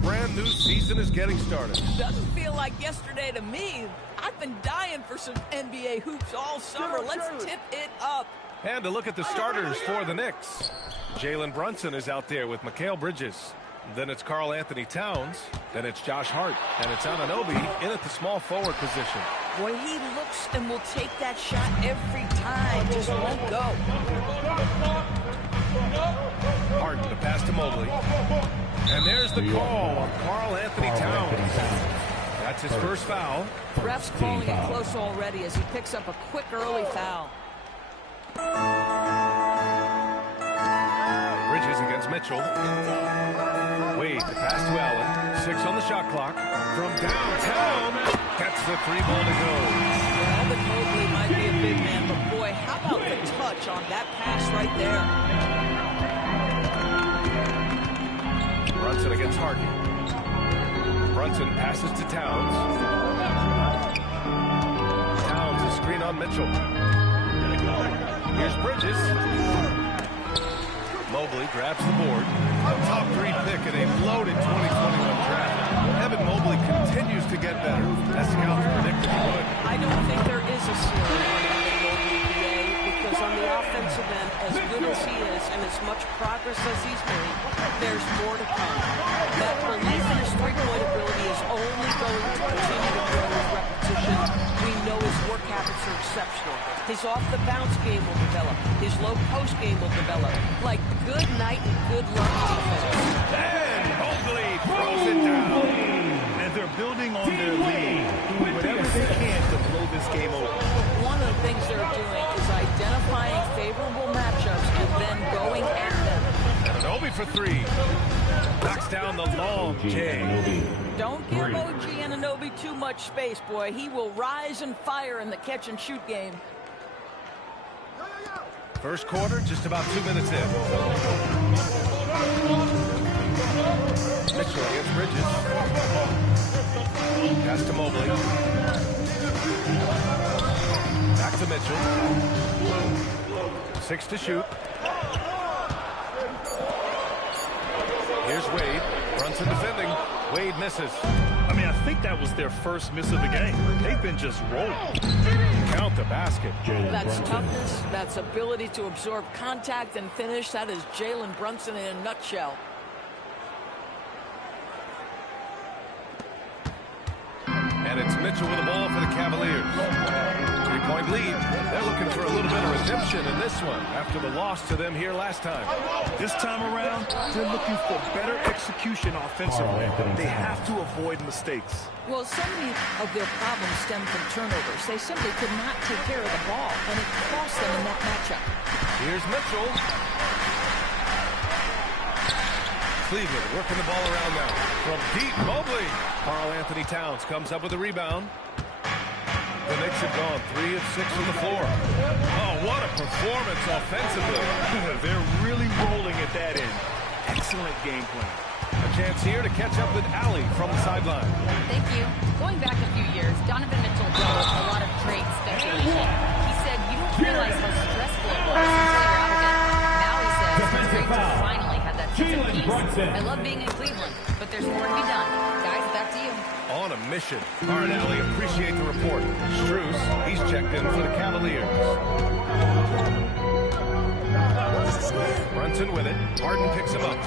brand new season is getting started. Doesn't feel like yesterday to me. I've been dying for some NBA hoops all summer. Let's tip it up. And to look at the starters for the Knicks. Jalen Brunson is out there with Mikal Bridges. Then it's Karl Anthony Towns. Then it's Josh Hart. And it's Anunoby in at the small forward position. Boy, he looks and will take that shot every time. Just won't go. Harden to pass to Mobley. And there's the call on Karl Anthony Towns. That's his first foul. Ref's calling it close already as he picks up a quick early foul. Bridges against Mitchell. Wade to pass to Allen. 6 on the shot clock. From downtown, that's the 3-ball to go. Evan Mobley might be a big man, but boy, how about the touch on that pass right there? Brunson against Harden. Brunson passes to Towns. Towns a screen on Mitchell. Here's Bridges. Mobley grabs the board. Top 3 pick in a loaded 2021 draft. Evan Mobley continues to get better. As scouts predicted he would. I don't think there is a ceiling on Evan Mobley today because on the offensive end, as good as he is and as much progress as he's made, there's more to come. That belief in his three-point ability is only going to continue to grow with repetition. We know his work habits are exceptional. His off-the-bounce game will develop. His low-post game will develop. Like good night and good luck defense. And Mobley throws it down. And they're building on their lead, doing whatever they can to blow this game over. One of the things they're doing is identifying favorable matchups and then going at them. Anunoby for 3. Knocks down the long J. Don't give OG Anunoby too much space, boy. He will rise and fire in the catch-and-shoot game. First quarter, just about 2 minutes in. Mitchell against Bridges. Pass to Mobley. Back to Mitchell. 6 to shoot. Here's Wade. Brunson defending. Wade misses. I mean, I think that was their first miss of the game. They've been just rolling. Count the basket. That's toughness. That's ability to absorb contact and finish. That is Jalen Brunson in a nutshell. And it's Mitchell with the ball for the Cavaliers. 3-point lead. They're looking for a little bit of redemption in this one after the loss to them here last time. This time around, they're looking for better execution offensively. They have to avoid mistakes. Well, so many of their problems stem from turnovers. They simply could not take care of the ball, and it cost them in that matchup. Here's Mitchell. Cleveland working the ball around now. From deep, Mobley. Karl Anthony Towns comes up with a rebound. The Knicks have gone 3 of 6 from the floor. Oh, what a performance offensively. They're really rolling at that end. Excellent game plan. A chance here to catch up with Allie from the sideline. Thank you. Going back a few years, Donovan Mitchell dealt a lot of trade speculation. He said, you don't realize how stressful it was until you're out of it. Now he says it's great to finally have that sense of peace. I love being in Cleveland, but there's more to be done. Guys, back to you. On a mission. All right, Allie, appreciate the report. Strus, he's checked in for the Cavaliers. Brunson with it. Harden picks him up.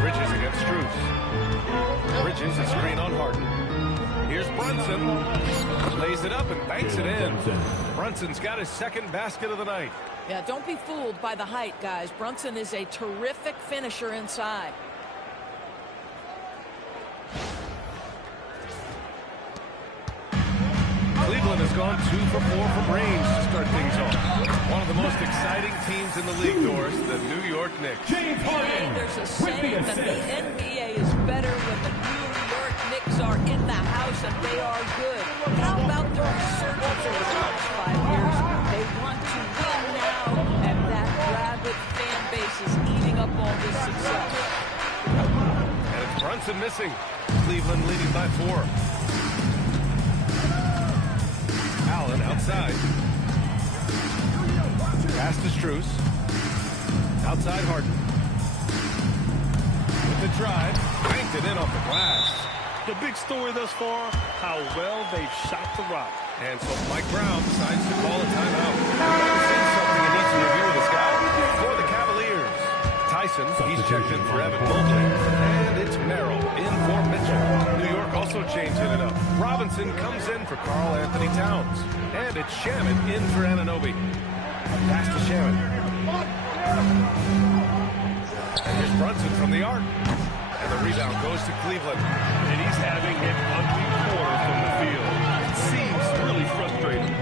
Bridges against Strus. Bridges a screen on Harden. Here's Brunson. Lays it up and banks it in. Brunson's got his second basket of the night. Yeah, don't be fooled by the height, guys. Brunson is a terrific finisher inside. Cleveland has gone 2 for 4 from range to start things off. One of the most exciting teams in the league, Doris, the New York Knicks. There's a saying that the NBA is better when the New York Knicks are in the house and they are good. How about the resurgence over the last 5 years? They want to win now, and that rabid fan base is eating up all this success. And it's Brunson missing. Cleveland leading by 4. Allen outside. Pass to Strus. Outside Harden. the drive. Banked it in off the glass. The big story thus far, how well they've shot the rock. And so Mike Brown decides to call a timeout. He's seen something he needs to review with this guy. For the Cavaliers, Tyson, he's checked in for Evan Mobley. And it's Merrill in for Mitchell. New York also changing it up. Robinson comes in for Karl Anthony Towns. And it's Shaman in for Anunoby. Pass to Shaman. And here's Brunson from the arc. And the rebound goes to Cleveland. And he's having an ugly quarter from the field. It seems really frustrating.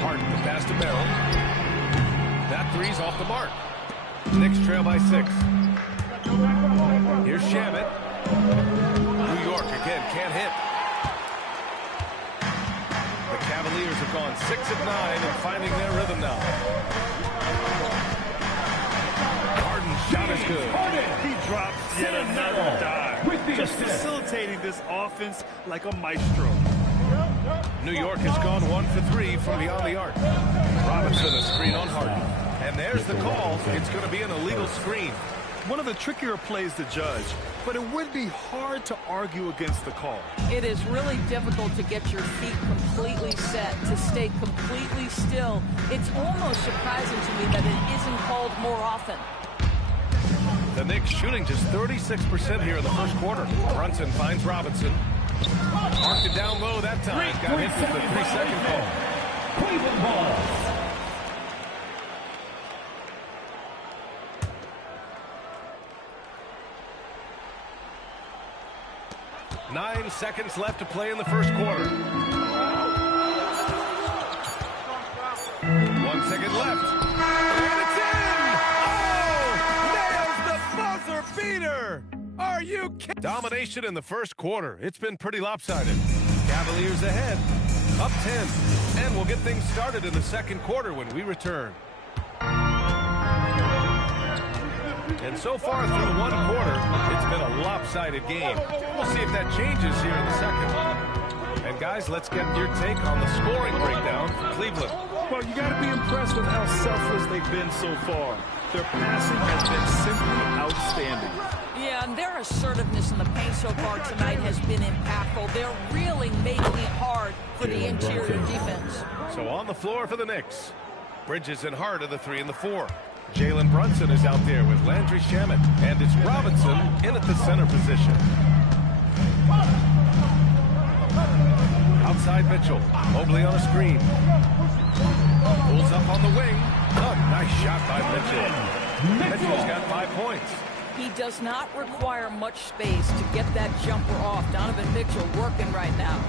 Hart, the pass to Merrill. That three's off the mark. Knicks trail by 6. Here's Shamet. New York again can't hit. The Cavaliers have gone 6 of 9 and finding their rhythm now. Harden's shot is good. He drops yet another dive. Just facilitating this offense like a maestro. New York has gone 1 for 3 from beyond the arc. Robinson a screen on Harden. And there's the call. It's going to be an illegal screen. One of the trickier plays to judge, but it would be hard to argue against the call. It is really difficult to get your feet completely set, to stay completely still. It's almost surprising to me that it isn't called more often. The Knicks shooting just 36% here in the first quarter. Brunson finds Robinson. Marked it down low that time. Got hit with the 3-second call. Cleveland ball. 9 seconds left to play in the first quarter. 1 second left. And it's in! Oh! Nails the buzzer beater! Are you kidding? Domination in the first quarter. It's been pretty lopsided. Cavaliers ahead. Up 10. And we'll get things started in the second quarter when we return. And so far through 1 quarter, it's been a lopsided game. We'll see if that changes here in the second. And guys, let's get your take on the scoring breakdown for Cleveland. Well, you got to be impressed with how selfless they've been so far. Their passing has been simply outstanding. Yeah, and their assertiveness in the paint so far tonight has been impactful. They're really making it hard for the interior defense. So on the floor for the Knicks, Bridges and Hart are the 3 and the 4. Jalen Brunson is out there with Landry Shamet, and it's Robinson in at the center position. Outside Mitchell, Mobley on a screen. Pulls up on the wing. Oh, nice shot by Mitchell. Mitchell's got 5 points. He does not require much space to get that jumper off. Donovan Mitchell working right now.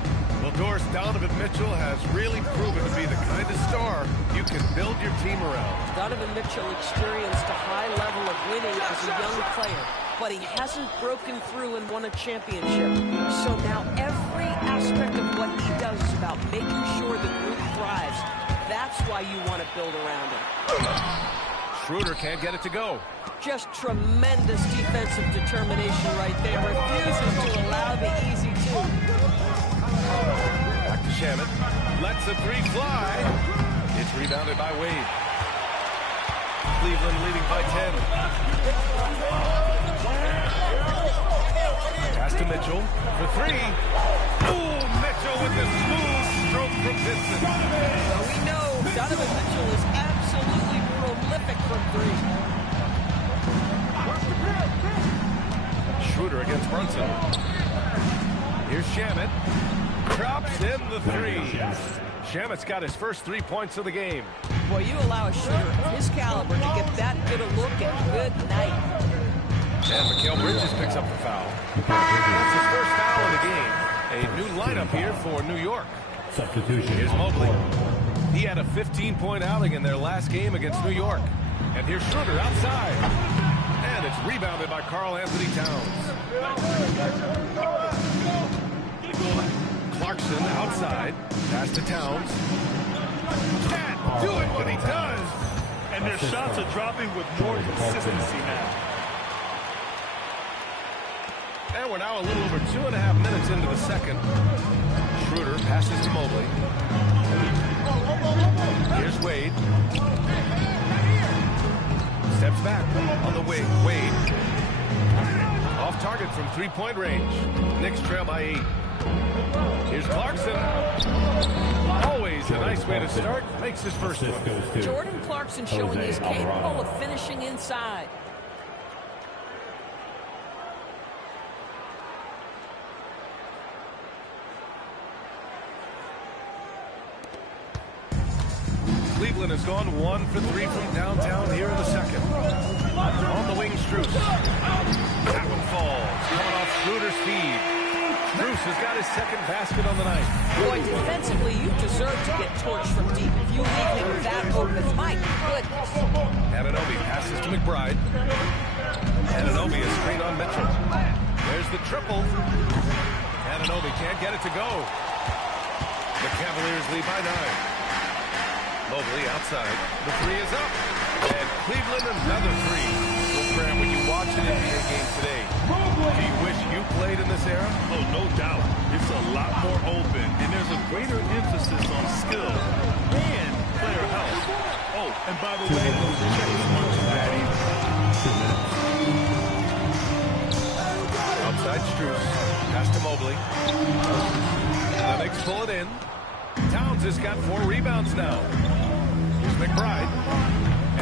Well, Doris, Donovan Mitchell has really proven to be the kind of star you can build your team around. Donovan Mitchell experienced a high level of winning as a young player, but he hasn't broken through and won a championship. So now every aspect of what he does is about making sure the group thrives. That's why you want to build around him. Schroeder can't get it to go. Just tremendous defensive determination right there. Refuses to allow the easy two. Back to Shamet. Lets the 3 fly. It's rebounded by Wade. Cleveland leading by 10. Pass to Mitchell for 3. Oh, Mitchell with the smooth stroke from Vincent. Well, we know Donovan Mitchell is absolutely prolific from 3. Schroeder against Brunson. Here's Shamet. Drops in the 3. Shamet's got his first 3 points of the game. Boy, you allow a shooter of his caliber to get that good a look and good night. And Mikal Bridges picks up the foul. That's his first foul of the game. A new lineup here for New York. Substitution. Here's Mobley. He had a 15-point outing in their last game against New York. And here's Schroeder outside. And it's rebounded by Karl Anthony Towns. Clarkson outside. Pass to Towns. Can't do it, but he does. And their shots are dropping with more consistency now. And we're now a little over 2.5 minutes into the second. Schroeder passes to Mobley. Here's Wade. Steps back on the wing. Wade. Off target from three-point range. Knicks trail by 8. Here's Clarkson. Always a nice way to start. Makes his first one. Jordan Clarkson showing he's capable of finishing inside. Cleveland has gone 1 for 3 from downtown here in the second. On the wing, Strus. That one falls. Coming off Schroeder's feed. Strus has got his second basket on the night. Boy, defensively, you deserve to get torched from deep. If you leave him that open, my goodness. Anunoby passes to McBride. Anunoby is screen on Mitchell. There's the triple. Anunoby can't get it to go. The Cavaliers lead by 9. Mobley outside. The three is up. And Cleveland another three. Well, Graham, when you watch an NBA game today, do you wish you played in this era? Oh, no doubt. It's a lot more open, and there's a greater emphasis on skill and player health. Oh, and by the way, outside Strus. Pass to Mobley. The Knicks pull it in. Towns has got 4 rebounds now. Here's McBride.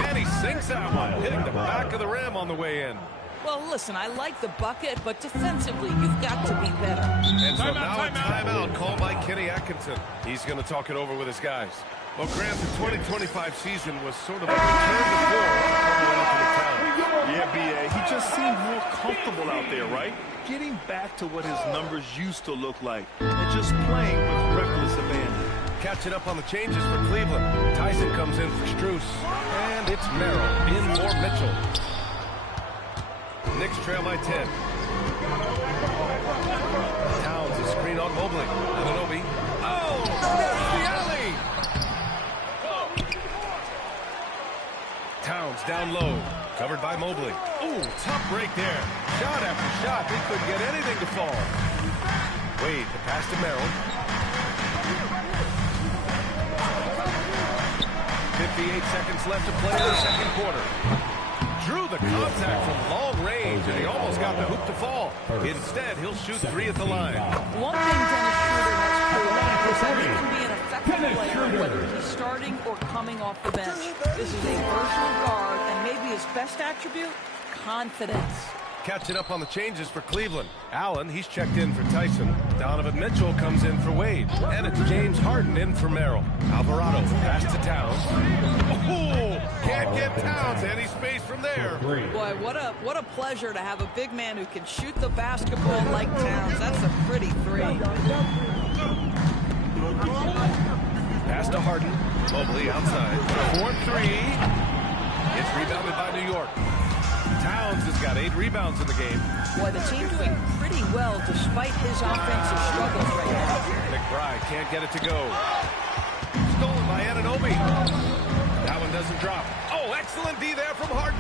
And he sinks that one, hitting the back of the rim on the way in. Well, listen, I like the bucket, but defensively, you've got to be better. And so now a timeout called by Kenny Atkinson. He's going to talk it over with his guys. Well, Grant, the 2025 season was sort of a return to form coming out to the town. yeah, B.A., he just seemed more comfortable out there, right? Getting back to what his numbers used to look like and just playing with reckless abandon. Catching up on the changes for Cleveland. Tyson comes in for Strus. And it's Merrill in for Mitchell. Knicks trail by 10. Towns is screen on Mobley. Anunoby. Oh, there's the alley. Towns down low. Covered by Mobley. Ooh, tough break there. Shot after shot. He couldn't get anything to fall. Wade, the pass to Merrill. 58 seconds left to play in the second quarter. Drew the contact from long range, and he almost got the hoop to fall. Instead, he'll shoot 3 at the line. One thing Dennis Schroeder has proven is that he can be an effective player, whether he's starting or coming off the bench. This is a versatile guard, and maybe his best attribute, confidence. Catching up on the changes for Cleveland. Allen, he's checked in for Tyson. Donovan Mitchell comes in for Wade. And it's James Harden in for Merrill. Alvarado pass to Towns. Oh, can't get Towns any space from there. Boy, what a pleasure to have a big man who can shoot the basketball like Towns. That's a pretty three. Pass to Harden. Mobley outside. 4-3. It's rebounded by New York. Towns has got 8 rebounds in the game. Boy, the team doing pretty well despite his offensive struggles right now. McBride can't get it to go. Stolen by Anunoby. That one doesn't drop. Oh, excellent D there from Harden.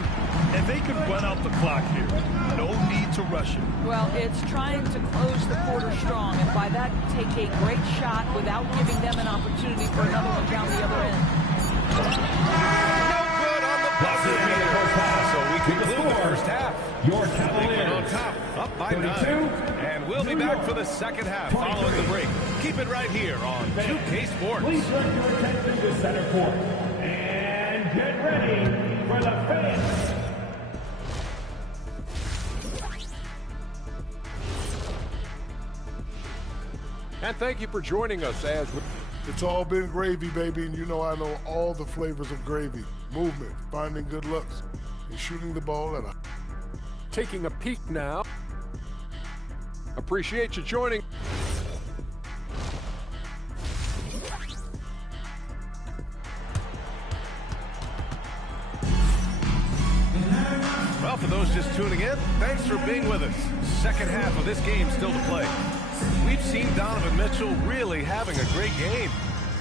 And they can run out the clock here. No need to rush it. Well, it's trying to close the quarter strong, and by that, take a great shot without giving them an opportunity for another one down the other end. No good on the buzzer here. So we conclude the first half. Your Cleveland on Cavaliers top, up by 9. 32. And we'll be back for the second half following the break. Keep it right here on 2K Sports. Please direct your attention to center court. And get ready for the fans. And thank you for joining us as we... It's all been gravy, baby, and you know I know all the flavors of gravy. Movement, finding good looks, and shooting the ball at a... Taking a peek now. Appreciate you joining. Well, for those just tuning in, thanks for being with us. Second half of this game still to play. We've seen Donovan Mitchell really having a great game.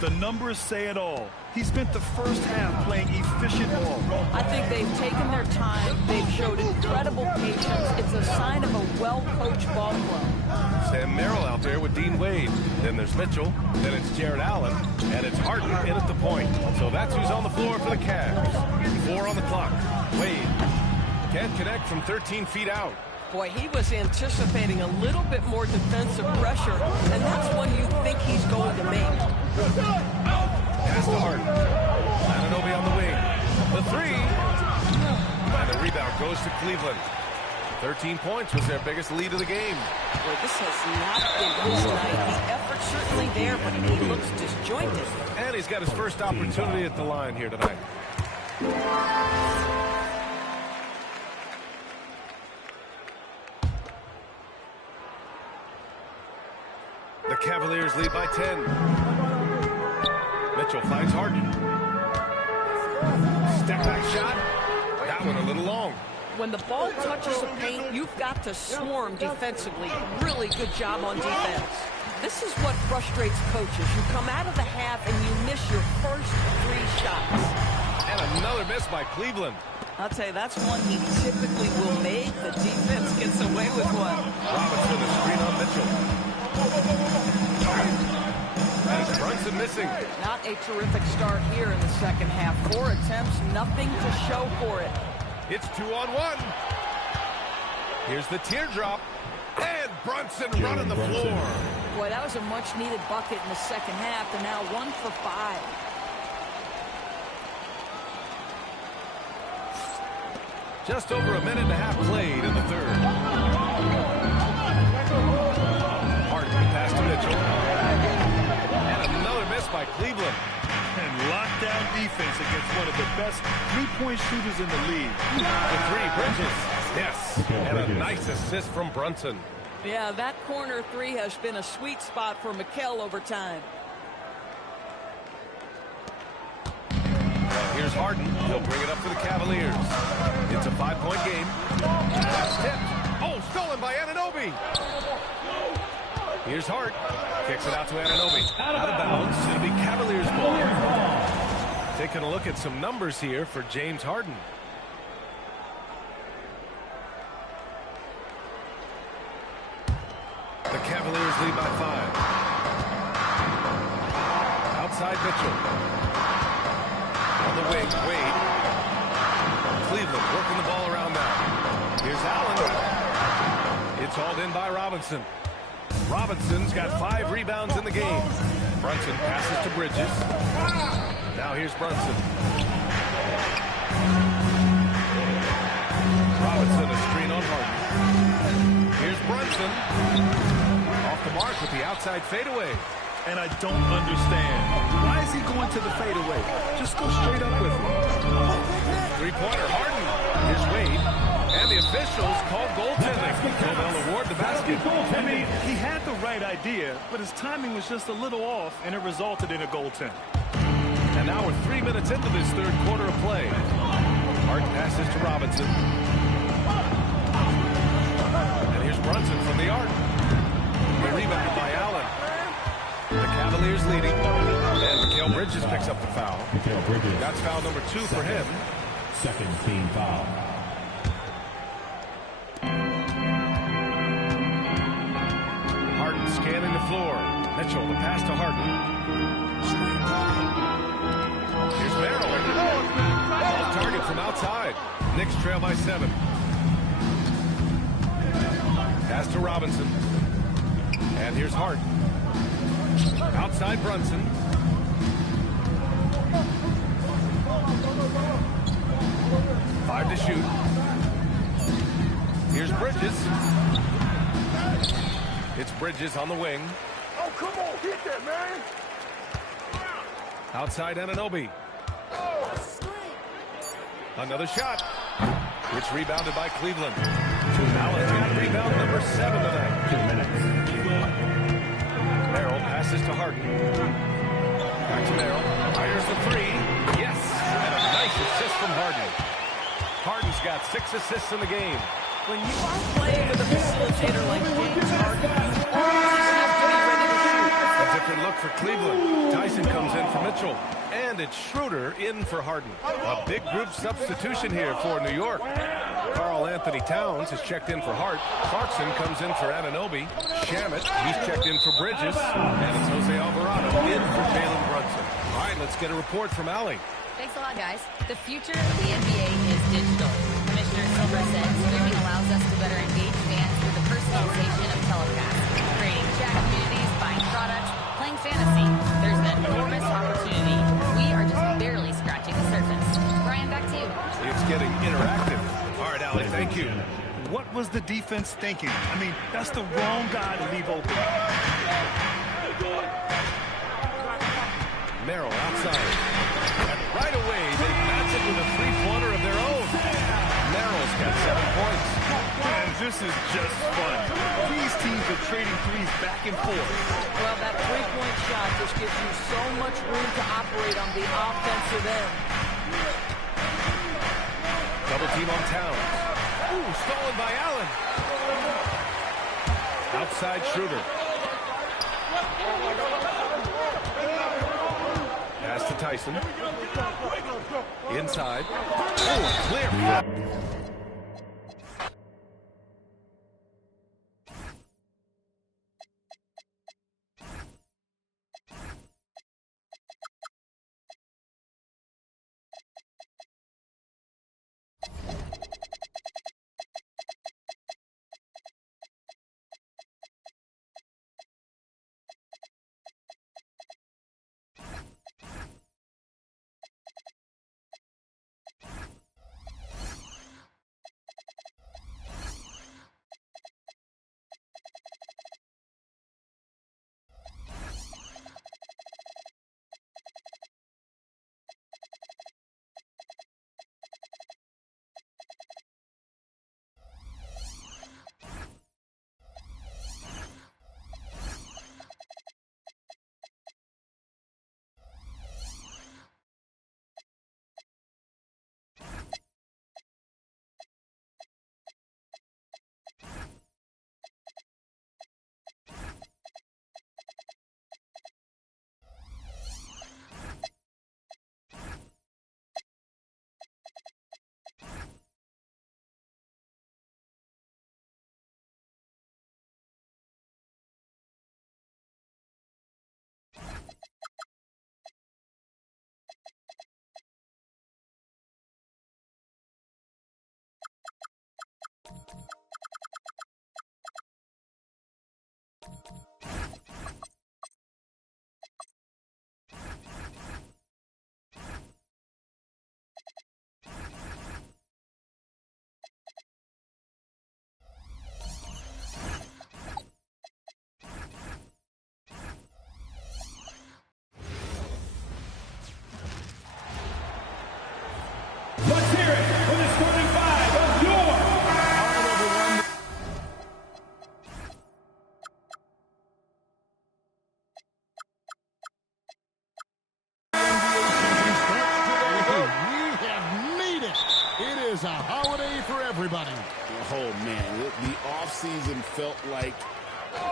The numbers say it all. He spent the first half playing efficient ball. I think they've taken their time. They've showed incredible patience. It's a sign of a well-coached ball club. Sam Merrill out there with Dean Wade. Then there's Mitchell. Then it's Jared Allen. And it's Harden in at the point. So that's who's on the floor for the Cavs. 4 on the clock. Wade Can't connect from 13 feet out. Boy, he was anticipating a little bit more defensive pressure, and that's one you think he's going to make. Pass to Harden. Anunoby on the wing. The three. And the rebound goes to Cleveland. 13 points was their biggest lead of the game. Boy, this has not been his night. The effort's certainly there, but he looks disjointed. And he's got his first opportunity at the line here tonight. The Cavaliers lead by 10. Mitchell finds Harden. Step back shot. That one a little long. When the ball touches the paint, you've got to swarm defensively. Really good job on defense. This is what frustrates coaches. You come out of the half and you miss your first 3 shots. And another miss by Cleveland. I'll tell you, that's one he typically will make. The defense gets away with one. Robinson, the screen on Mitchell. And Brunson missing. Not a terrific start here in the second half. 4 attempts, nothing to show for it. It's 2-on-1. Here's the teardrop. And Brunson running the floor. Boy, that was a much-needed bucket in the second half, and now 1 for 5. Just over a minute and a half played in the third. Harden pass to Mitchell. And another miss by Cleveland. And lockdown defense against one of the best three-point shooters in the league. The three, Bridges. Yes. And a nice assist from Brunson. Yeah, that corner 3 has been a sweet spot for Mikal over time. Here's Harden. He'll bring it up for the Cavaliers. It's a 5-point game. That's tipped. Oh, stolen by Anunoby. Here's Hart. Kicks it out to Anunoby. Out of bounds. It'll be Cavaliers ball. Taking a look at some numbers here for James Harden. The Cavaliers lead by 5. Outside Mitchell. On the wing, Wade. Cleveland working the ball around now. Here's Allen. It's hauled in by Robinson. Robinson's got 5 rebounds in the game. Brunson passes to Bridges. Now here's Brunson. Robinson, a screen on Harden. Here's Brunson. Off the mark with the outside fadeaway. And I don't understand. Why is he going to the fadeaway? Just go straight up with him. Three-pointer, Harden. Here's Wade. And the officials called goaltending. So they'll award the basket. I mean, he had the right idea, but his timing was just a little off, and it resulted in a goaltend. And now we're 3 minutes into this third quarter of play. Hart passes to Robinson. And here's Brunson from the arc. The rebound by Allen. The Cavaliers leading. And Mikal Bridges picks up the foul. That's foul number 2 for him. Second team foul. Harden scanning the floor. Mitchell, the pass to Harden. Here's Merrill. Off target from outside. Knicks trail by 7. Pass to Robinson. And here's Hart. Outside Brunson. Five to shoot. Here's Bridges. It's Bridges on the wing. Oh, come on, hit that, man. Outside Anunoby. Another shot. It's rebounded by Cleveland. Allen's got rebound number 7 tonight. 2 minutes. Merrill passes to Harden. Back to Merrill. Fires the 3. Yes. And a nice assist from Harden. Harden's got 6 assists in the game. When you are playing with a facilitator like James Harden, you always have to be ready to shoot. A different look for Cleveland. Tyson comes in for Mitchell. And it's Schroeder in for Harden. A big group substitution here for New York. Karl Anthony Towns has checked in for Hart. Clarkson comes in for Anunoby. Shamet, he's checked in for Bridges. And it's Jose Alvarado in for Jalen Brunson. All right, let's get a report from Allie. Thanks a lot, guys. The future of the NBA is digital. Commissioner Silver getting interactive. All right, Allie, thank you. What was the defense thinking? I mean, that's the wrong guy to leave open. Merrill outside. And right away, they match it with a three-pointer of their own. Merrill's got 7 points. Man, this is just fun. These teams are trading threes back and forth. Well, that three-point shot just gives you so much room to operate on the offensive end. Double team on Towns. Ooh, stolen by Allen. Outside Schroeder. Pass to Tyson. Inside. Oh, clear. Let's hear it for the starting five of your... We have made it. It is a holiday for everybody. Oh, man, the offseason felt like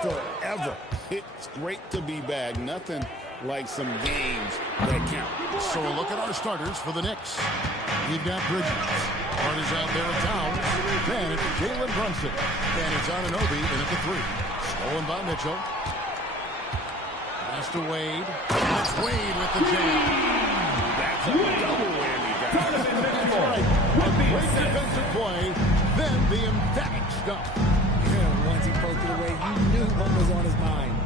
forever. It's great to be back. Nothing like some games that count. So a look at our starters for the Knicks. We've got Bridges. Hart is out there at Towns. Then it's Jalen Brunson. And it's Anunoby in at the 3. Stolen by Mitchell. Pass to Wade. That's Wade with the jam. That's a double whammy, guys. Right. A great defensive play. Then the emphatic stuff. Yeah, once he poked it away, you knew what was on his mind.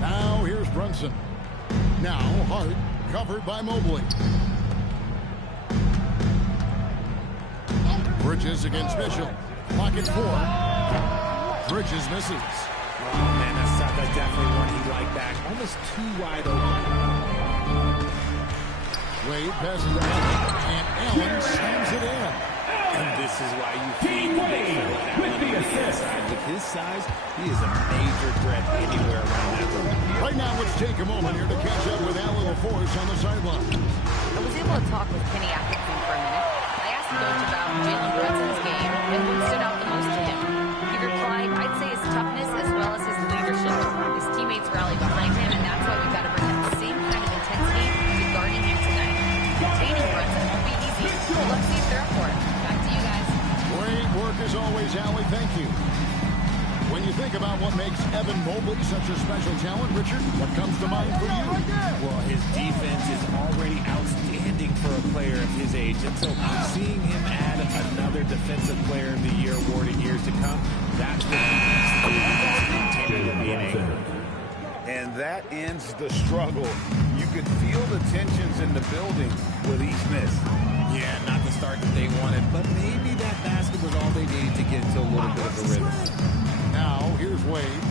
Now here's Brunson. Now Hart covered by Mobley. Bridges against Mitchell. Clock at 4. Bridges misses. Oh, man, that's definitely one he liked back. Almost too wide open. Wade passes it out, and Allen slams it in. And this is why you feed the big fella with the assist. With his size, he is a major threat anywhere around that room. Right now, let's take a moment here to catch up with Allen LaForce on the sideline. I was able to talk with Kenny Atkinson for a minute. I asked the coach about Jalen Brunson's game and what stood out the most to him. He replied, I'd say his toughness as well as his leadership. His teammates rally behind him, and that's why we've got to bring that same kind of intensity to guarding him tonight. Containing Brunson won't be easy, but let's see if they're up for it. Back to you guys. Great work as always, Allie. Thank you. When you think about what makes Evan Mobley such a special talent, Richard, what comes to mind for you? Well, his defense is already outstanding for a player of his age. And so seeing him add another Defensive Player of the Year award in years to come, that's what he needs to do to continue to be an anchor. And that ends the struggle. You could feel the tensions in the building with each miss. Yeah, not the start that they want bit of a rhythm. Now, here's Wade.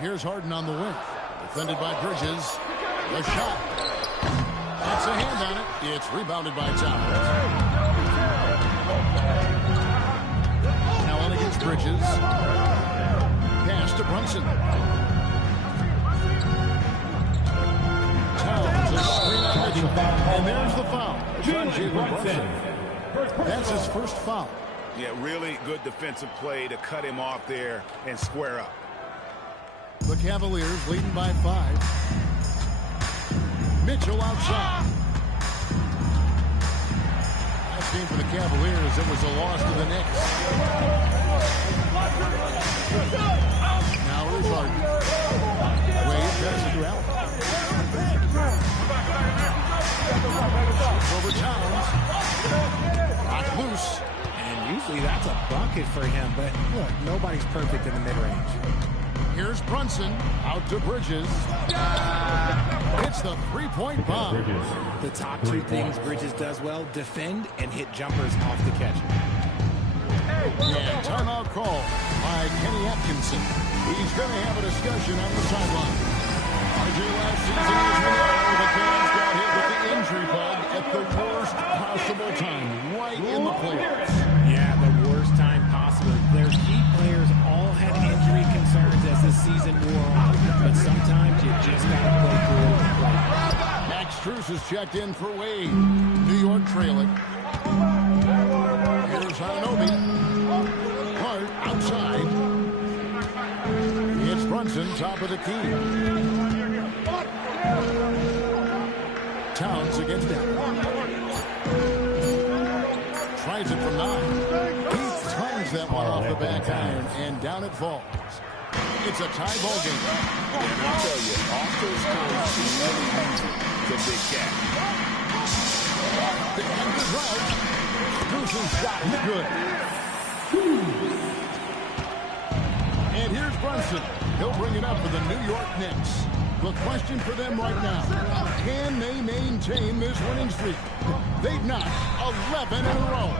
Here's Harden on the wing. Defended by Bridges. A shot. That's a hand on it. It's rebounded by Towns. Allen against Bridges. Pass to Brunson. Towns, a screen on Mitchell. And there's the foul. It's on Jalen Brunson. That's his first foul. Yeah, really good defensive play to cut him off there and square up. The Cavaliers leading by 5. Mitchell outside. Last game for the Cavaliers, it was a loss to the Knicks. Now here's Harden. Wade passes to Allen. Over Towns. Locked loose. And usually that's a bucket for him, but look, nobody's perfect in the mid-range. Here's Brunson out to Bridges. Hits the three-point bomb. The top two things Bridges does well, defend and hit jumpers off the catch. And timeout call by Kenny Atkinson. He's going to have a discussion on the sideline. RJ, last season, as we know, the Cavs got hit with the injury bug at the worst possible time, right in the playoffs. Yeah, the worst time possible. Their key players all had injury concerns as the season wore on, but sometimes you just got to play through it and play. Max Strus is checked in for Wade. New York trailing. Here's Anunoby. Hart outside. It's Brunson, top of the key. Towns against him. Tries it from 9. He tongues that one off the back iron, and down it falls. It's a tie ball game. I'll tell you, offense comes to really use it. It's a big catch. The end is out. Strus's shot is good. And here's Brunson. He'll bring it up for the New York Knicks. The question for them right now, can they maintain this winning streak? They've knocked 11 in a row.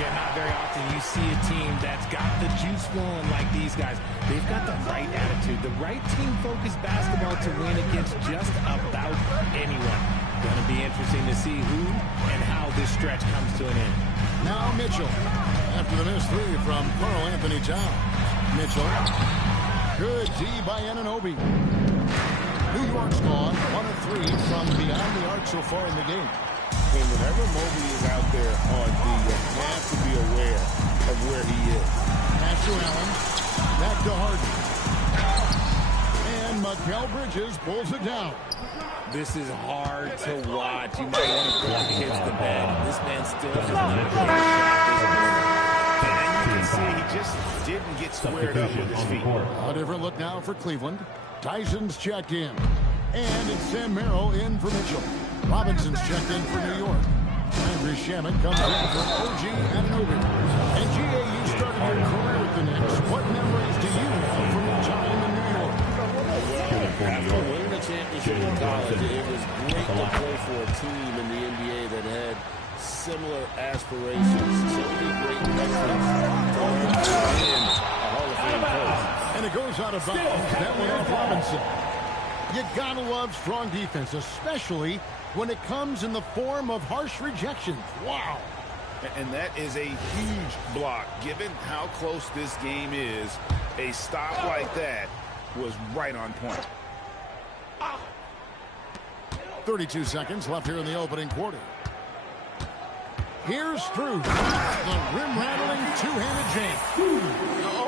Yeah, not very often you see a team that's got the juice flowing like these guys. They've got the right attitude, the right team-focused basketball to win against just about anyone. Going to be interesting to see who and how this stretch comes to an end. Now Mitchell, after the missed 3 from Karl Anthony Towns. Mitchell, good D by Anunoby. New York's gone 1 of 3 from beyond the arc so far in the game. And whenever Mobley is out there on D, you have to be aware of where he is. Pass to Allen. Back to Harden. And Mikal Bridges pulls it down. This is hard to watch. You might want to go against the bed. This man still has not played a shot. And you can see he just didn't get squared up with his feet. A different look now for Cleveland. Tyson's checked in. And it's Sam Merrill in for Mitchell. Robinson's checked in for New York. Andrew Shaman comes in for OG Anunoby. And GA, you started your career with the Knicks. What memories do you have from your time in New York? After winning the championship in college, it was great to play for a team in the NBA that had similar aspirations. So many great veterans to win a Hall of Fame coach. And it goes out of bounds. That went off Robinson. You gotta love strong defense, especially when it comes in the form of harsh rejections. Wow. And that is a huge block. Given how close this game is, a stop like that was right on point. 32 seconds left here in the opening quarter. Here's Strus. The rim-rattling two-handed jam.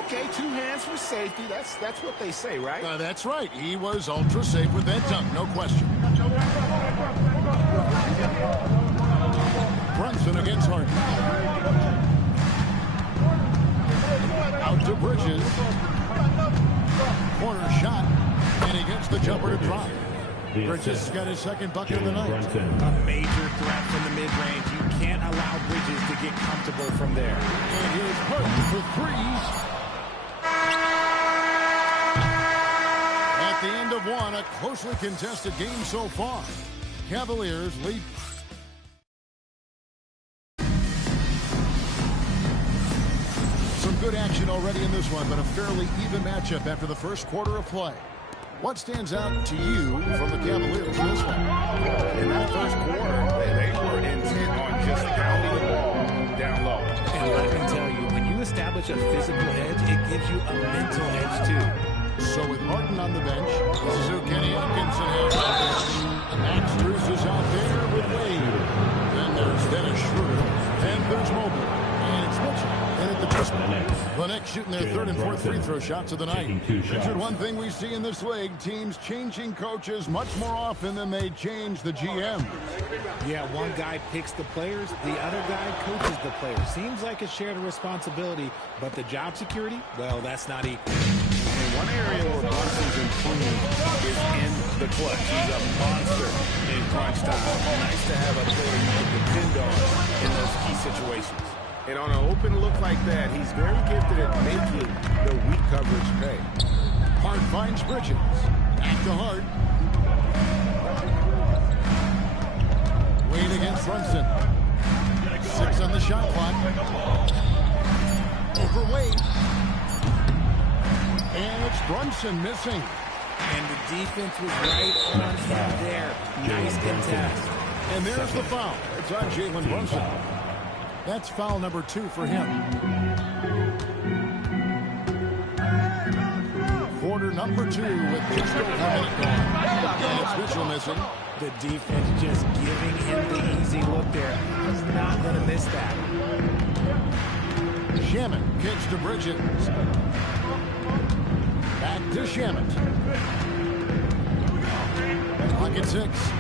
Okay, 2 hands for safety. That's what they say, right? That's right. He was ultra safe with that dunk, no question. Brunson against Harden. Out to Bridges. Corner shot. And he gets the jumper to drop. Bridges got his second bucket of the night. A major threat from the mid-range. You can't allow Bridges to get comfortable from there. And here's Harden for threes. At the end of one, a closely contested game so far. Cavaliers lead. good action already in this one, but a fairly even matchup after the first quarter of play. What stands out to you from the Cavaliers in this one? In that first quarter, they were intent on just pounding the ball down low. And let me tell you, when you establish a physical edge, it gives you a mental edge too. So with Martin on the bench, this is who Kenny Atkinson has out there. Max Strus is out there with Wade. Then there's Dennis Schroeder. And there's Mobley. And it's Mitchell. And at the the Knicks shooting their third and fourth free throw shots of the night. Richard, one thing we see in this league, teams changing coaches much more often than they change the GM. Yeah, one guy picks the players, the other guy coaches the players. Seems like a shared responsibility, but the job security, well, that's not equal. And one area where Brunson's improved is in the clutch. He's a monster in crunch time. Nice to have a player you can depend on in those key situations. And on an open look like that, he's very gifted at making the weak coverage pay. Hart finds Bridges. Back to Hart. Wade against Brunson. 6 on the shot clock. Over Wade. And it's Brunson missing. And the defense was right on him there. Nice contest. And there's the foul. It's on Jalen Brunson. That's foul number 2 for him. Quarter number 2 with just over a minute gone. And it's Mitchell missing. The defense just giving him the easy look there. He's not going to miss that. Shamet kicks to Bridges. Back to Shamet. Clock at 6.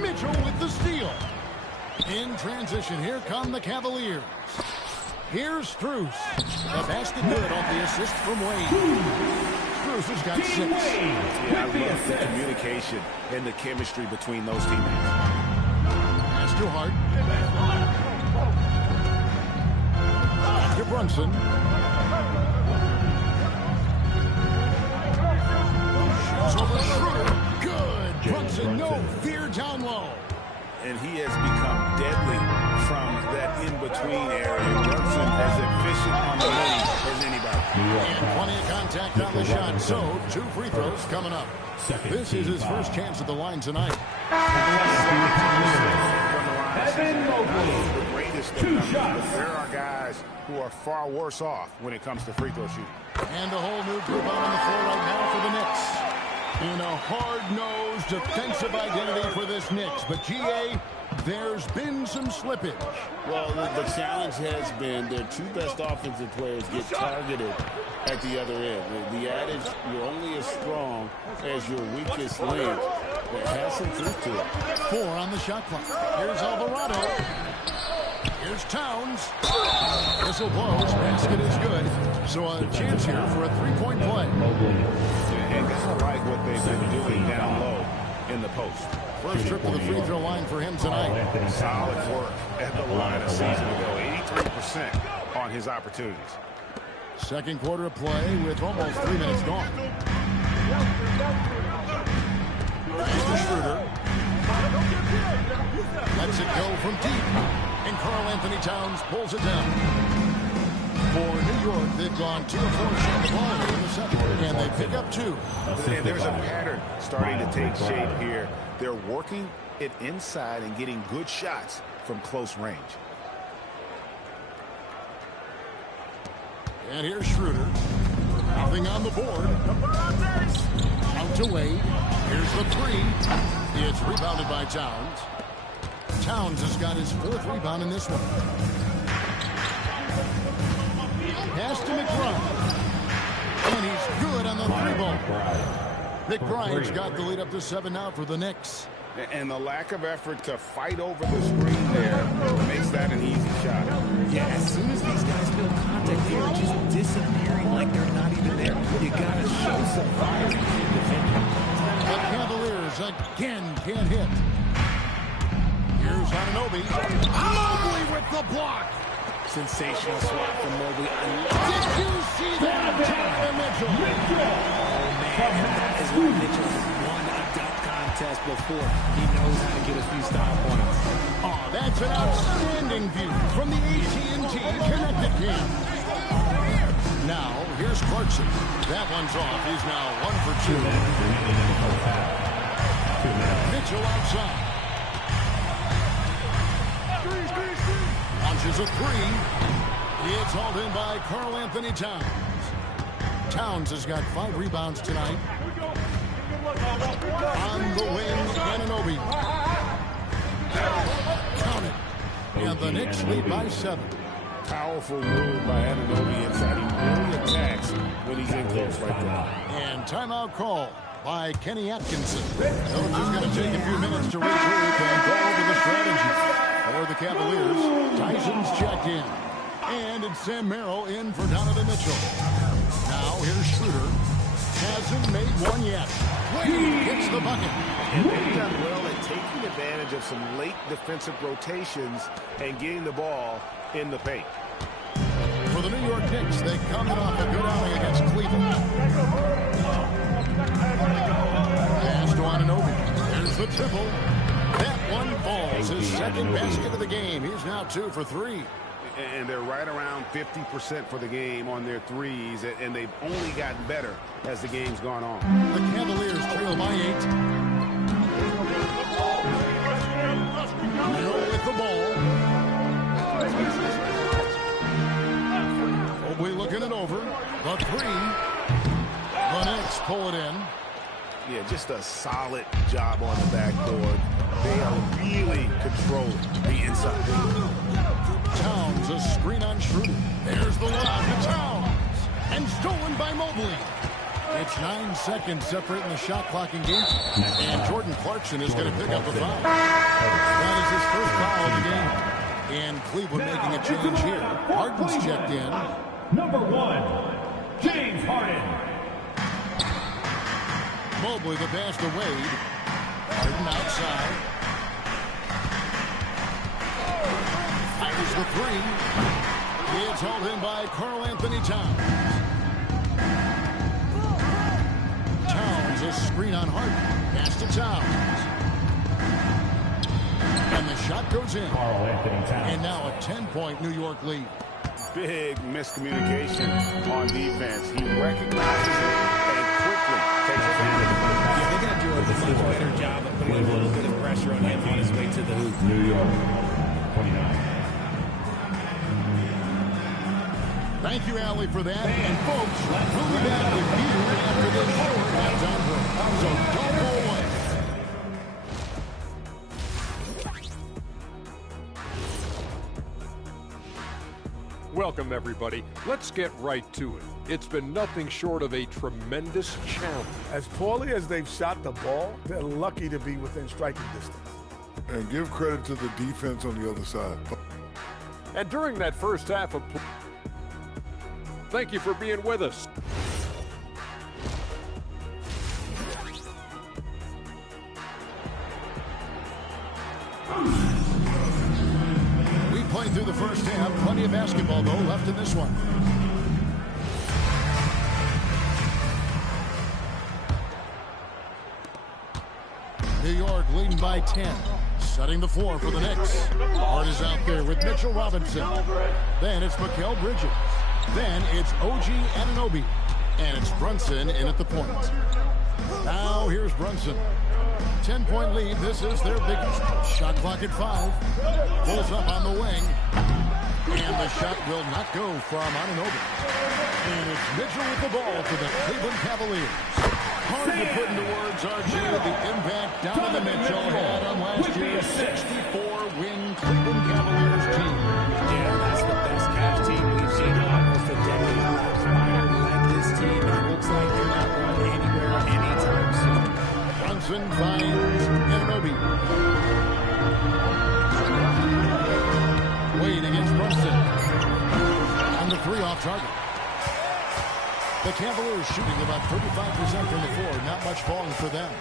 Mitchell with the steal. In transition, here come the Cavaliers. Here's Strus. The basket good off the assist from Wade. Strus has got 6. Yeah, I love the communication and the chemistry between those teammates. Pass to Hart. Back to Brunson. Shoots over Schroeder. Good. Brunson, no fear down low. And he has become deadly from that in-between area. Brunson as efficient on the lane as anybody. And plenty of contact on the shot. So, 2 free throws coming up. This is his first chance at the line tonight. Evan Mobley. The greatest of numbers, but there are guys who are far worse off when it comes to free throw shooting. And a whole new group out on the floor right now for the Knicks. In a hard-nosed defensive identity for this Knicks. But, G.A., there's been some slippage. Well, the challenge has been their 2 best offensive players get targeted at the other end. The adage, you're only as strong as your weakest link, that has some truth to it. 4 on the shot clock. Here's Alvarado. Here's Towns. Whistle blows. Basket is good. So a chance here for a 3-point play. And guys like what they've been doing down low in the post. First trip to the free throw line for him tonight. Solid work at the line a season ago. 83% on his opportunities. Second quarter of play with almost 3 minutes gone. Mr. Schroeder. Lets it go from deep. And Karl Anthony Towns pulls it down. For New York, they've gone 2 of 4 shot the ball here in the second. And they pick up 2. And there's a pattern starting to take shape here. They're working it inside and getting good shots from close range. And here's Schroeder. Nothing on the board. Out to Wade. Here's the 3. It's rebounded by Towns. Towns has got his 4th rebound in this one. Pass to McBride. And he's good on the 3-ball. McBride's got the lead up to 7 now for the Knicks. And the lack of effort to fight over the screen there makes that an easy shot. Yeah, as soon as these guys feel contact, they're just disappearing like they're not even there. You got to show some fire in defending. The Cavaliers again can't hit. Here's Anunoby. Mobley with the block. Sensational swat from Mobley. Did you see that? Donovan Mitchell. Oh, man, that is why Mitchell has won a dunk contest before. He knows how to get a few style points. Oh, that's an outstanding exciting view from the AT&T Connected Game. Now, here's Clarkson. That one's off. He's now 1 for 2. Mitchell outside. Launches a three. It's hauled in by Karl Anthony Towns. Towns has got 5 rebounds tonight. On the wing, Anunoby. Count it. And the Knicks lead by 7. Powerful move by Anunoby inside. He really attacks when he's in close right there. And timeout call by Kenny Atkinson. Coach is going to take a few minutes to regroup and go over the strategy. For the Cavaliers, Tyson's checked in. And it's Sam Merrill in for Donovan Mitchell. Now here's Schroeder. Hasn't made one yet. Wade gets the bucket. And they've done well at taking advantage of some late defensive rotations and getting the ball in the paint. For the New York Knicks, they come off a good outing against Cleveland. Pass to Anunoby. There's the triple. That one falls. His second basket of the game. He's now 2 for 3. And they're right around 50% for the game on their threes, and they've only gotten better as the game's gone on. The Cavaliers trail by 8. Merrill with the ball. Mobley looking it over. The 3. The Knicks pull it in. Yeah, just a solid job on the backboard. They are really controlling the inside. Towns, a screen on Schroeder. There's the lob to Towns. And stolen by Mobley. It's 9 seconds separating the shot clock in game. And Jordan Clarkson is going to pick up the foul. That is his first foul of the game. And Cleveland making a change here. Harden's checked in. Number 1, James Harden. Mobley the pass to Wade. Harden outside. Fires the 3. It's hauled in by Karl Anthony Towns. Towns, a screen on Harden. Pass to Towns. And the shot goes in. Karl Anthony Towns. And now a 10-point New York lead. Big miscommunication on defense. He recognizes it and quickly takes advantage of it. Yeah, they got to do a much better job of putting a little bit of pressure on him on his way to the hoop. New York, 29. Thank you, Allie, for that. And, folks, we'll be back with you after this short halftime break. So don't go away. Welcome, everybody. Let's get right to it. It's been nothing short of a tremendous challenge. As poorly as they've shot the ball, they're lucky to be within striking distance. And give credit to the defense on the other side. And during that first half of play, thank you for being with us. Playing through the first half. Plenty of basketball, though, left in this one. New York leading by 10. Setting the floor for the Knicks. Hart is out there with Mitchell Robinson. Then it's Mikal Bridges. Then it's OG Anunoby. And it's Brunson in at the point. Now here's Brunson. 10-point lead. This is their biggest. Shot clock at 5. Pulls up on the wing. And the shot will not go from Anunoby. And it's Mitchell with the ball for the Cleveland Cavaliers. Hard to put into words, Archie, the impact Donovan Mitchell had on last year's 64-win Cleveland Cavaliers team. Yeah, that's the best Cavs team we've seen in almost a decade. Ryder led this team, and it looks like they're not going anywhere anytime soon. Brunson finds Anunoby. Wade against Brunson. And the 3 off target. The Cavaliers shooting about 35% from the floor. Not much falling for them.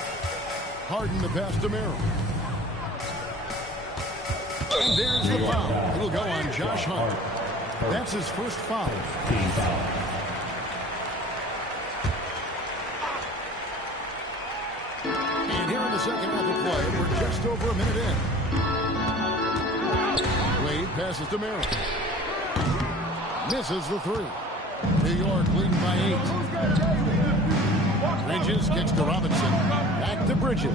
Harden the pass to Merrill. And there's the foul. It'll go on Josh Hart. That's his first foul. Team foul. And here in the second half of play, we're just over a minute in. Wade passes to Merrill. Misses the three. New York leading by 8. Bridges kicks to Robinson. Back to Bridges.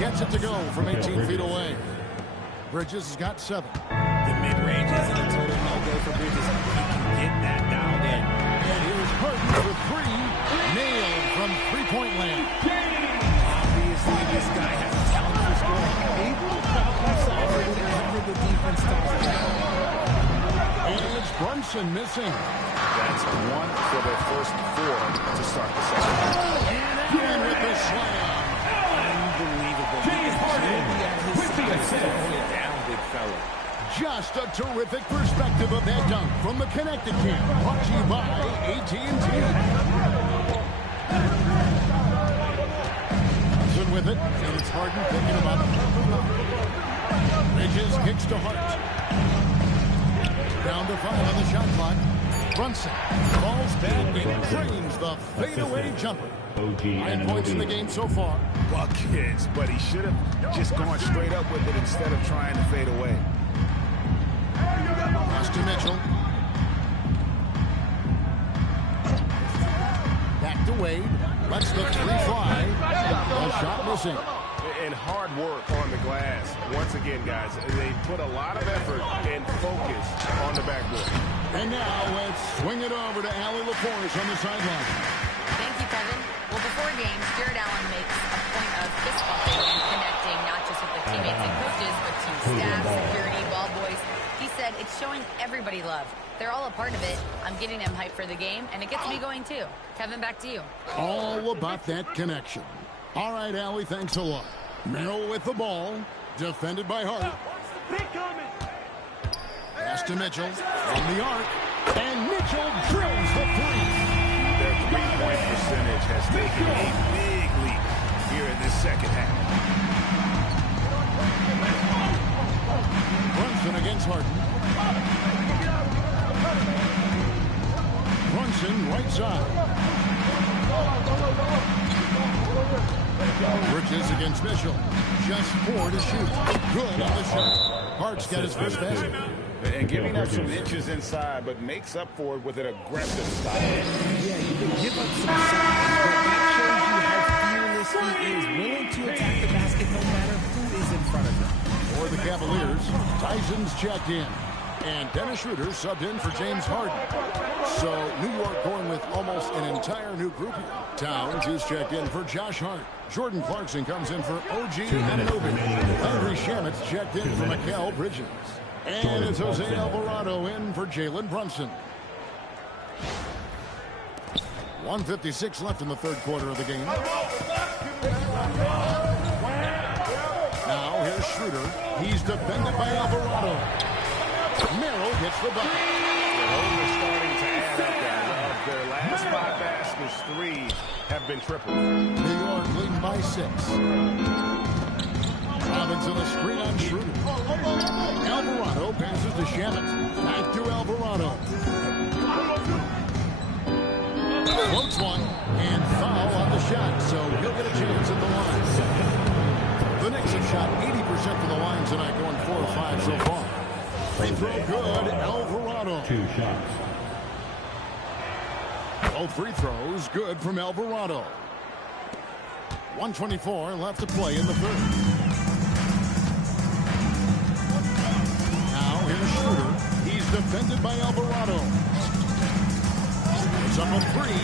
Gets it to go from 18 feet away. Bridges has got 7. The mid-range isn't a total no-go for Bridges. He can get that dialed in. And here's Harden for 3. Nailed from three-point land. Obviously, this guy has a talent for scoring. Able to crowd himself whenever the defense stops down. And it's Brunson missing. That's 1 for their first 4 to start the second. And again with the slam. Unbelievable. He is really at his side. Down, big fella. Just a terrific perspective of that dunk from the Connected Camp. Brought to you by AT&T. Brunson with it, and it's Harden picking him up. Bridges kicks to Hart. Down to 5 on the shot clock. Brunson falls back and drains the fadeaway jumper. 9 points in the game so far. Buckets, but he should have just gone straight up with it instead of trying to fade away. Pass to Mitchell. Back to Wade. Lets the 3 fly. The shot missing. And hard work on the glass. Once again, guys, they put a lot of effort and focus on the backboard. And now let's swing it over to Allie LaForce on the sideline. Thank you, Kevin. Well, before games, Jared Allen makes a point of fist bumping and connecting not just with the teammates and coaches, but to staff, security, ball boys. He said it's showing everybody love. They're all a part of it. I'm getting them hyped for the game, and it gets me going too. Kevin, back to you. All about that connection. All right, Allie, thanks a lot. Merrill with the ball, defended by Hart. Pass to Mitchell from the arc, and Mitchell drills the 3. Their three-point percentage has taken a big leap here in this second half. Brunson against Harden. Brunson right side. Bridges against Mitchell. Just 4 to shoot. Good on the shot. Hart's got his first basket. And giving up some inches inside, but makes up for it with an aggressive style. Yeah, you can give up some size, but that shows you how fearless he is, willing to attack the basket no matter who is in front of him. For the Cavaliers, Tyson's checked in. And Dennis Schroeder subbed in for James Harden. So New York going with almost an entire new group here. Towns is checked in for Josh Hart. Jordan Clarkson comes in for OG Anunoby. Henry Shamit's checked in for Mikal Bridges. And it's Jose Alvarado in for Jalen Brunson. 1:56 left in the third quarter of the game. Now here's Schroeder. He's defended by Alvarado. Merrill gets the bucket. Those are starting to add up, guys. Of their last 5 baskets, 3 have been triple. New York leading by 6. Robinson a screen on Schroeder. Alvarado passes to Shamet. Back to Alvarado. Floats one and foul on the shot, so he'll get a chance at the line. The Knicks have shot 80% from the line tonight, going 4 of 5 so far. Free throw good, Alvarado. 2 shots. Both free throws good from Alvarado. 1:24 left to play in the third. Now here's Schroeder. He's defended by Alvarado. It's up a 3.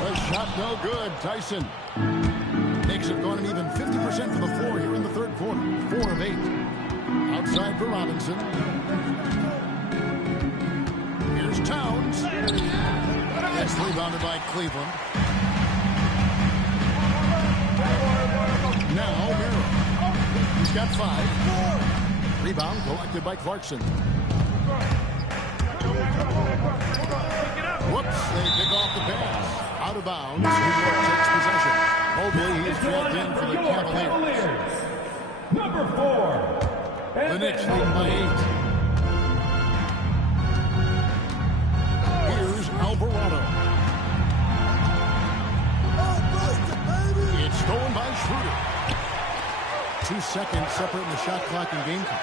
The shot no good. Tyson. Knicks have gone an even 50% from the floor here in the third quarter. 4 of 8. Outside for Robinson. Here's Towns. That's rebounded by Cleveland. Now Merrill. He's got 5. Rebound collected by Clarkson. Whoops, they pick off the pass. Out of bounds. New York takes possession. Mobley is checked in for the Cavaliers. Number 4. The Knicks lead by 8. Here's Alvarado. It's stolen by Schroeder. 2 seconds separating the shot clock and game time.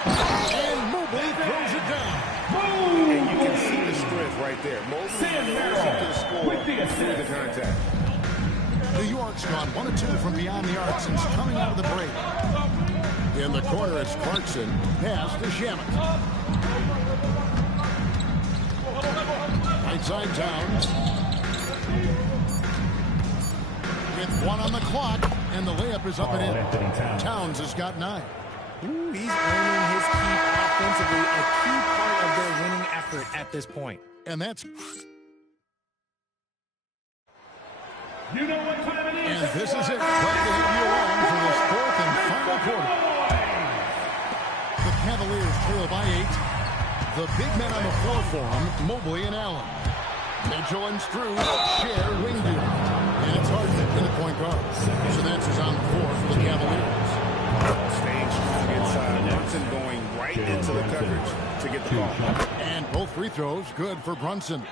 And Mobley throws it down. And you can see the strength right there. Mobley knows he can score through the contact. New York's gone 1 of 2 from beyond the arc since coming out of the break. In the corner, it's Clarkson. Pass to Shamet. Right side Towns. With 1 on the clock, and the layup is up and in. Towns has got 9. Ooh, he's earning his keep offensively, a key part of their winning effort at this point. And that's... You know what time it is. And this is it. Glad to have you along for this 4th and final quarter. The Cavaliers trail by 8. The big men on the floor for them, Mobley and Allen. Mitchell and Struz share wing duty. And it's Harden in the point guard. So that's his on the floor for the Cavaliers. Staying strong inside. Brunson going right into the coverage to get the ball. And both free throws good for Brunson.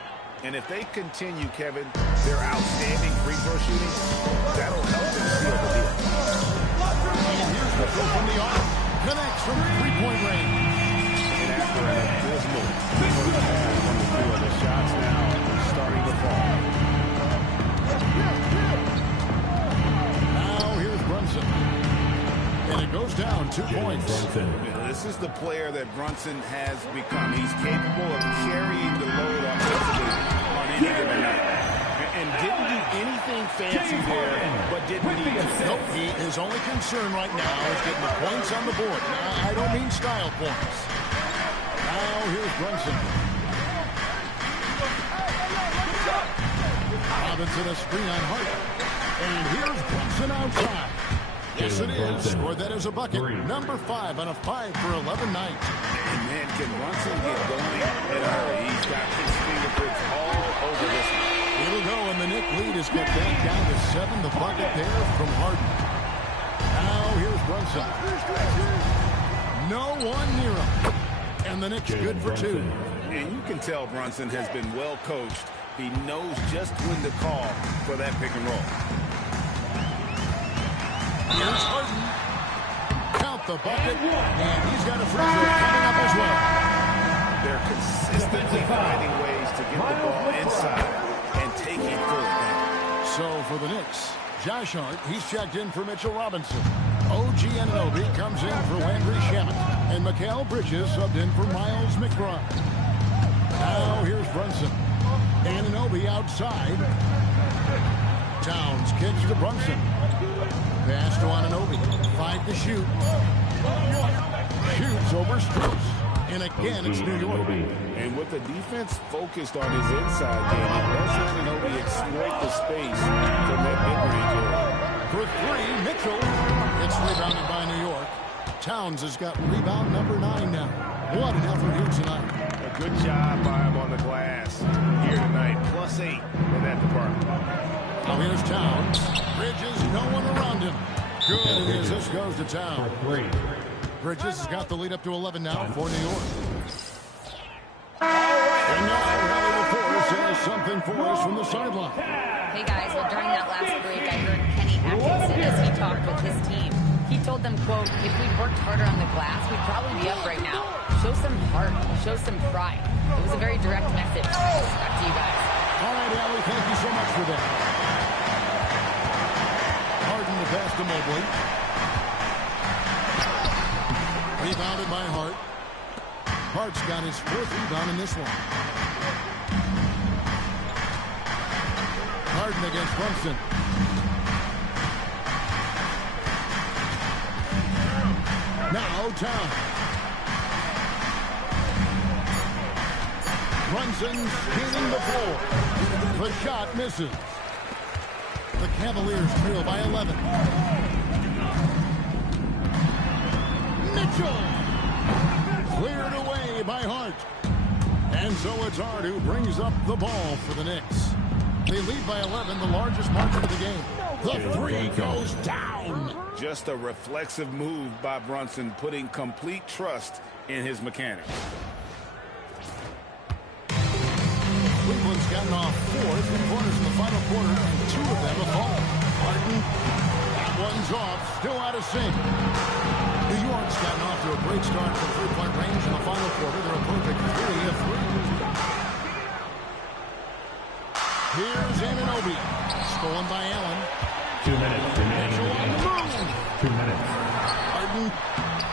And if they continue, Kevin, their outstanding free throw shooting, that'll help them seal the deal. And here's the throw from the arc. Connects from 3-point range. And after an abysmal first half on the field, the shots now are starting to fall. Now here's Brunson. And it goes down 2 points. This is the player that Brunson has become. He's capable of carrying the load offensively on any given night. And didn't do anything fancy there, but didn't need to. Nope, his only concern right now is getting the points on the board. Now, I don't mean style points. Now here's Brunson. Robinson a screen on Hart. And here's Brunson outside. Yes, it is. Scored that as a bucket. Number 5 on a 5 for 11 night. And man, can Brunson get going in a hurry? He's got his fingerprints all over this one. It'll go, and the Knick lead is get back down to 7. The bucket there from Harden. Now here's Brunson. No one near him. And the Knicks good for 2. And you can tell Brunson has been well coached. He knows just when to call for that pick and roll. Here's Harden. Count the bucket. And he's got a free throw coming up as well. They're consistently finding ways to get the ball inside and take it further. So for the Knicks, Josh Hart, he's checked in for Mitchell Robinson. OG Anunoby comes in for Landry Shamet. And Mikal Bridges subbed in for Miles McBride. Now here's Brunson. Anunoby outside. Towns kicks to Brunson. Pass to Anunoby. 5 to shoot. Shoots over Struz. And again, it's New York. And with the defense focused on his inside game, lets Anunoby exploit the space from that mid-range area. For 3, Mitchell. It's rebounded by New York. Towns has got rebound number 9 now. What an effort here tonight. A good job by him on the glass here tonight. +8 in that department. Now here's Towns. Bridges, no one around him. Good it is. This goes to Towns. Bridges has got the lead up to 11 now for New York. And now Rally LaForce has something for us from the sideline. Hey guys, well during that last break, I heard Kenny Atkinson as he talked with his team. He told them, quote, if we'd worked harder on the glass, we'd probably be up right now. Show some heart, show some pride. It was a very direct message. Back to you guys. All right, Allie, thank you so much for that. Harden the pass to Mobley. Rebounded by Hart. Hart's got his 4th rebound in this one. Harden against Brunson. Now Towns. Brunson hitting the floor. The shot misses. The Cavaliers trail by 11. Mitchell. Cleared away by Hart. And so it's Hart who brings up the ball for the Knicks. They lead by 11, the largest margin of the game. The 3 goes down. Just a reflexive move by Brunson, putting complete trust in his mechanics. Cleveland's gotten off 4 3-pointers in the final quarter, and 2 of them have fallen. Harden, that one's off, still out of sync. New York's gotten off to a great start from three-point range in the final quarter. They're a perfect 3 of 3. Here's Anunoby. Stolen by Allen. 2 minutes remaining in the game. 2 minutes. Harden.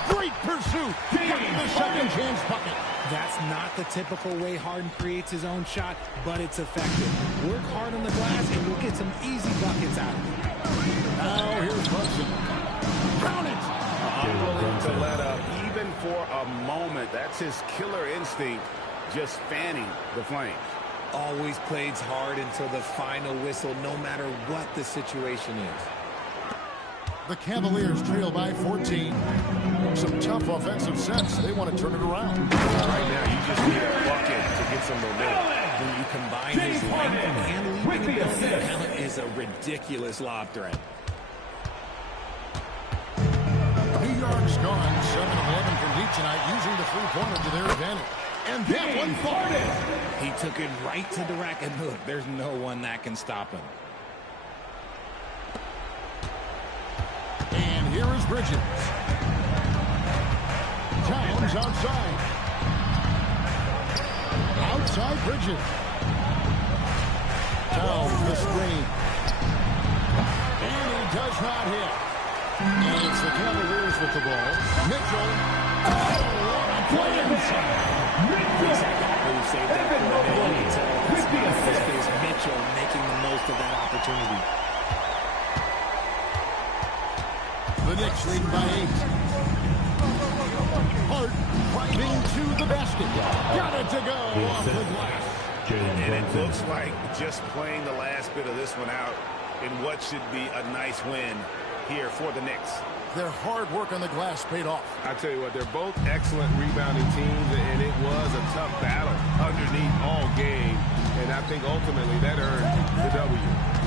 Great pursuit. Getting the second chance bucket. That's not the typical way Harden creates his own shot, but it's effective. Work hard on the glass, and you'll get some easy buckets out of it. Now here's Brunson. Count it. Unwilling to let up, even for a moment. That's his killer instinct, just fanning the flames. Always plays hard until the final whistle, no matter what the situation is. The Cavaliers trail by 14. Some tough offensive sets. They want to turn it around. Right now, you just need a bucket to get some momentum. When you combine his length and leaping ability, Allen is a ridiculous lob threat. New York's gone 7 of 11 from deep tonight, using the three-pointer to their advantage. And that one farted. He took it right to the rack, and look, there's no one that can stop him. And here is Bridges. Towns outside. Outside Bridges. Towns the screen. And he does not hit. And it's the Cavaliers with the ball. Mitchell. Oh, what a play inside. It's Mitchell making the most of that opportunity. The Knicks lead by 8. Hart driving to the basket. Got it to go off the glass. And it looks like just playing the last bit of this one out in what should be a nice win here for the Knicks. Their hard work on the glass paid off. I tell you what, they're both excellent rebounding teams, and it was a tough battle underneath all game. And I think ultimately that earned the W.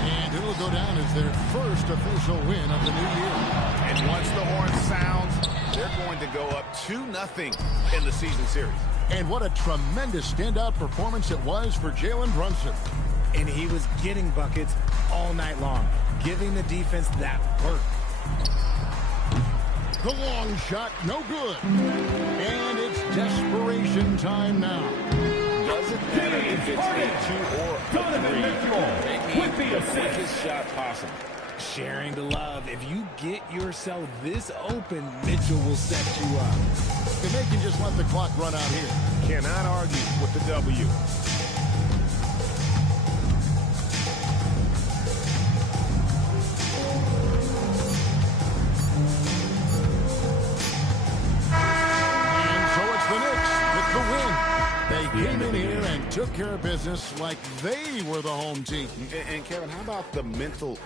And it'll go down as their first official win of the new year. And once the horn sounds, they're going to go up 2-0 in the season series. And what a tremendous standout performance it was for Jalen Brunson. And he was getting buckets all night long, giving the defense that work. The long shot, no good. And it's desperation time now. Doesn't matter if it's a 2 or a 3. Make the quickest shot possible. Sharing the love. If you get yourself this open, Mitchell will set you up. And they can just let the clock run out here. Cannot argue with the W. They came in here and took care of business like they were the home team. And Kevin, how about the mental